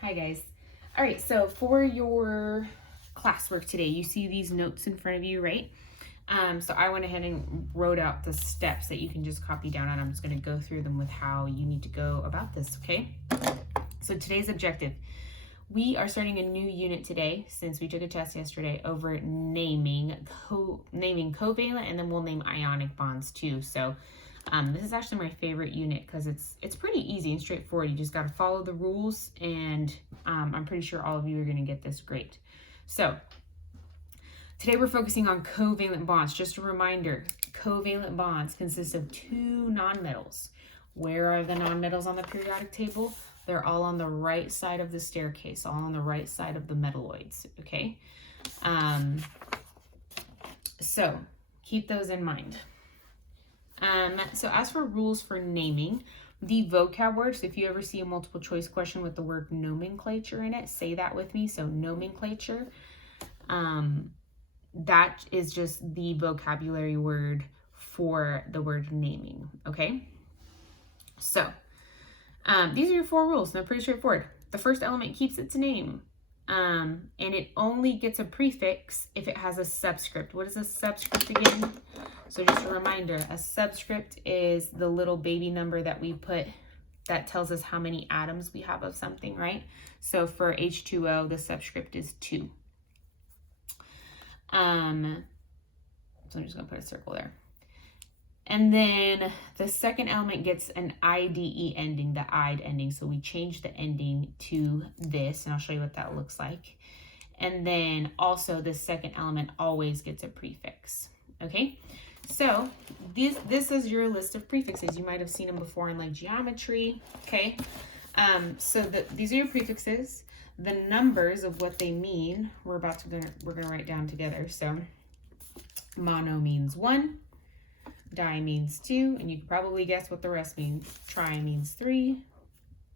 Hi guys. All right, so for your classwork today, you see these notes in front of you, right? So I went ahead and wrote out the steps that you can just copy down, and I'm just going to go through them with how you need to go about this, okay? So today's objective. We are starting a new unit today since we took a test yesterday over naming covalent, and then we'll name ionic bonds too. So this is actually my favorite unit because it's pretty easy and straightforward. You just got to follow the rules, and I'm pretty sure all of you are going to get this great. So today we're focusing on covalent bonds. Just a reminder, covalent bonds consist of two nonmetals. Where are the nonmetals on the periodic table? They're all on the right side of the staircase, all on the right side of the metalloids, okay? So keep those in mind. So as for rules for naming, the vocab words, if you ever see a multiple choice question with the word nomenclature in it, say that with me. So nomenclature, that is just the vocabulary word for the word naming, okay? So these are your four rules. They're pretty straightforward. The first element keeps its name, and it only gets a prefix if it has a subscript. What is a subscript again? So just a reminder, a subscript is the little baby number that we put that tells us how many atoms we have of something, right? So for H2O, the subscript is 2. So I'm just gonna put a circle there. And then the second element gets an IDE ending, the IDE ending. So we change the ending to this, and I'll show you what that looks like. And then also the second element always gets a prefix, okay? So this is your list of prefixes. You might have seen them before in like geometry, okay? So these are your prefixes. The numbers of what they mean, we're gonna write down together. So mono means 1. Di means 2, and you can probably guess what the rest means. Tri means 3,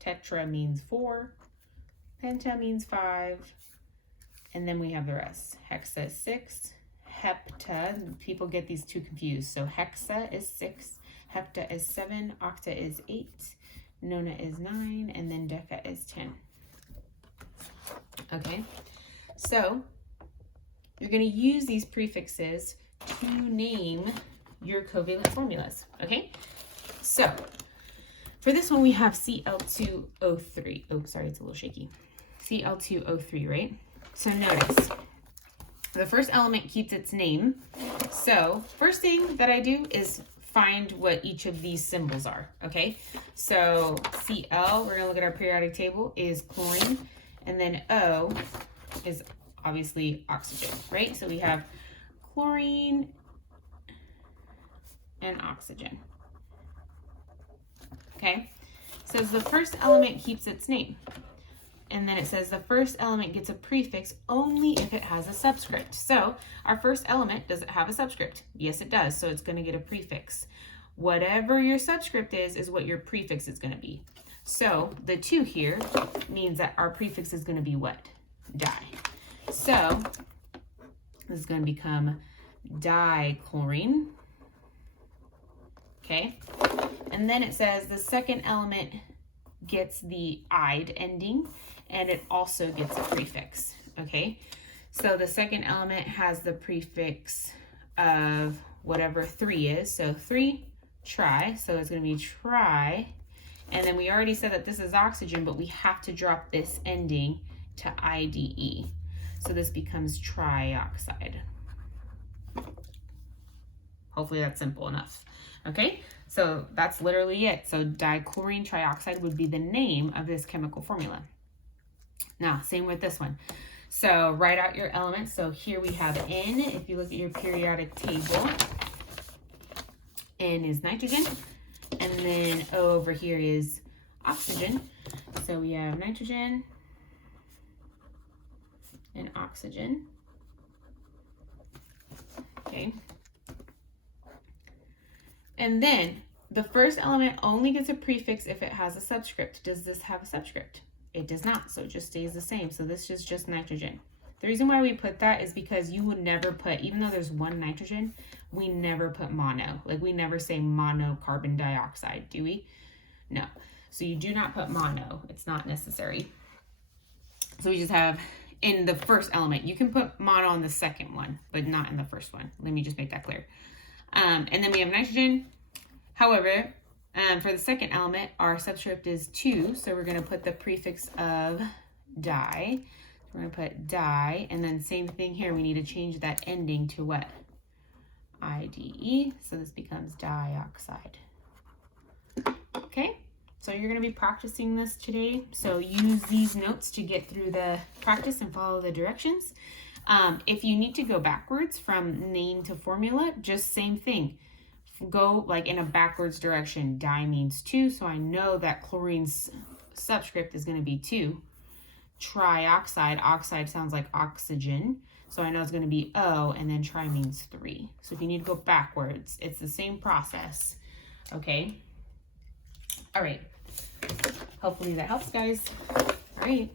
tetra means 4, penta means 5, and then we have the rest. Hexa is 6, hepta, people get these two confused. So hexa is 6, hepta is 7, octa is 8, nona is 9, and then deca is 10. Okay, so you're going to use these prefixes to name your covalent formulas, okay? So for this one, we have Cl2O3. Oh, sorry, it's a little shaky. Cl2O3, right? So notice, the first element keeps its name. So first thing that I do is find what each of these symbols are, okay? So Cl, we're gonna look at our periodic table, is chlorine, and then O is obviously oxygen, right? So we have chlorine and oxygen. Okay, says the first element keeps its name, and then it says the first element gets a prefix only if it has a subscript. So our first element, does it have a subscript? Yes, it does. So it's going to get a prefix. Whatever your subscript is what your prefix is going to be. So the 2 here means that our prefix is going to be what? Di. So this is going to become dichlorine. Okay, and then it says the second element gets the "ide" ending, and it also gets a prefix, okay? So the second element has the prefix of whatever 3 is, so 3, tri, so it's going to be tri, and then we already said that this is oxygen, but we have to drop this ending to IDE, so this becomes trioxide. Hopefully that's simple enough. Okay, so that's literally it. So dichlorine trioxide would be the name of this chemical formula. Now, same with this one. So write out your elements. So here we have N. If you look at your periodic table, N is nitrogen, and then O over here is oxygen. So we have nitrogen and oxygen. Okay. And then the first element only gets a prefix if it has a subscript. Does this have a subscript? It does not, so it just stays the same. So this is just nitrogen. The reason why we put that is because you would never put, even though there's one nitrogen, we never put mono. Like we never say mono carbon dioxide, do we? No. So you do not put mono. It's not necessary. So we just have in the first element, you can put mono on the second one, but not in the first one. Let me just make that clear. And then we have nitrogen. However, for the second element, our subscript is 2, so we're going to put the prefix of di. We're going to put di, and then same thing here. We need to change that ending to what? IDE, so this becomes dioxide. Okay, so you're going to be practicing this today. So use these notes to get through the practice and follow the directions. If you need to go backwards from name to formula, just same thing. Go like in a backwards direction. Di means 2, so I know that chlorine's subscript is going to be 2. Trioxide, oxide sounds like oxygen, so I know it's going to be O, and then tri means 3. So if you need to go backwards, it's the same process. Okay. All right. Hopefully that helps, guys. All right.